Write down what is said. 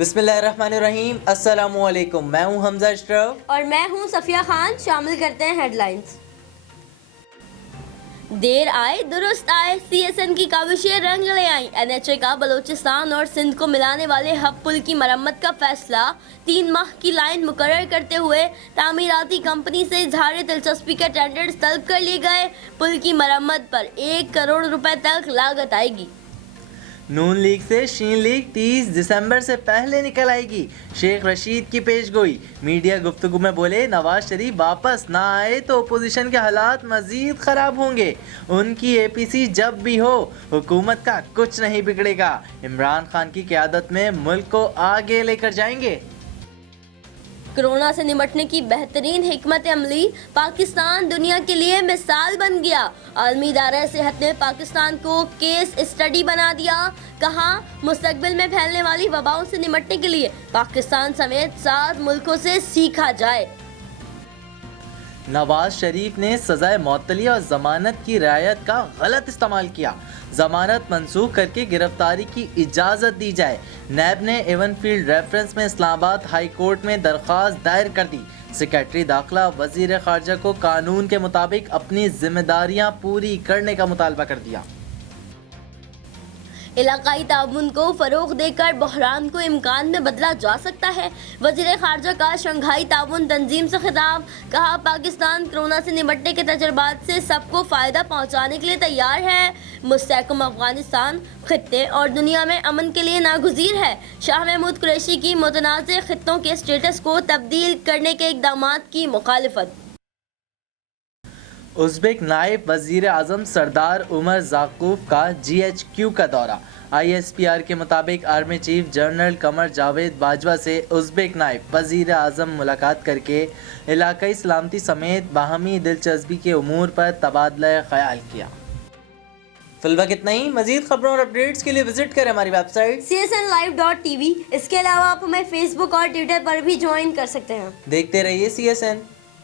बिस्मिल्लाहिर्रहमानिर्रहीम, अस्सलामु अलैकुम। मैं हूं हमजा अशरफ और मैं हूं सफिया खान। शामिल करते हैं हेडलाइंस। देर आए दुरुस्त आए, सीएसएन की काविशें रंग ले आई। एनएचए का बलूचिस्तान और सिंध को मिलाने वाले हब पुल की मरम्मत का फैसला। 3 माह की लाइन मुकर्रर करते हुए तामीराती कंपनी से इजहार दिलचस्पी के टेंडर्स तलब कर लिए गए। पुल की मरम्मत पर 1 करोड़ रुपए तक लागत आएगी। नून लीग से शीन लीग 30 दिसंबर से पहले निकल आएगी, शेख रशीद की पेशगोई। मीडिया गुफ्तगू में बोले, नवाज शरीफ वापस ना आए तो अपोजिशन के हालात मजीद खराब होंगे। उनकी एपीसी जब भी हो, हुकूमत का कुछ नहीं बिगड़ेगा। इमरान खान की क़यादत में मुल्क को आगे लेकर जाएंगे। कोरोना से निपटने की बेहतरीन हिकमत अमली, पाकिस्तान दुनिया के लिए मिसाल बन गया। आलमी इदारा सेहत ने पाकिस्तान को केस स्टडी बना दिया। कहा, मुस्तकबिल में फैलने वाली वबाओं से निपटने के लिए पाकिस्तान समेत 7 मुल्कों से सीखा जाए। नवाज शरीफ ने सजाए मअतली और जमानत की रियायत का गलत इस्तेमाल किया। जमानत मंसूख करके गिरफ्तारी की इजाज़त दी जाए। नैब ने एवनफील्ड रेफरेंस में इस्लामाबाद हाई कोर्ट में दरख्वास्त दायर कर दी। सेक्रेटरी दाखिला वजीर खारजा को कानून के मुताबिक अपनी जिम्मेदारियां पूरी करने का मुतालबा कर दिया। इलाकाई ताउन को फरोग देकर बहरान को इम्कान में बदला जा सकता है। वजीर खारजा का शंघाई ताउन तंजीम से खिताब। कहा, पाकिस्तान कोरोना से निपटने के तजुर्बात से सबको फ़ायदा पहुँचाने के लिए तैयार है। मुस्तहकम अफगानिस्तान खित्ते और दुनिया में अमन के लिए नागुज़ीर है। शाह महमूद कुरैशी की मुतनाज़ खित्तों के स्टेटस को तब्दील करने के इक़दामात की मुखालिफत। उज़्बेक नायब वज़ीर आज़म सरदार उमर ज़ाकूफ का GHQ का दौरा। ISPR के मुताबिक army chief general Qamar Javed Bajwa से उज़्बेक नायब वज़ीर आज़म मुलाकात करके इलाकाई सलामती समेत बाहमी दिलचस्पी के उमूर पर तबादला ख्याल किया। फिलहाल कितना ही। मज़ीद खबरों और अपडेट्स के लिए विजिट करें हमारी वेबसाइट csnlive.tv। इसके अलावा आप हमें फेसबुक और ट्विटर पर भी ज्वाइन कर सकते हैं। देखते रहिए CSN।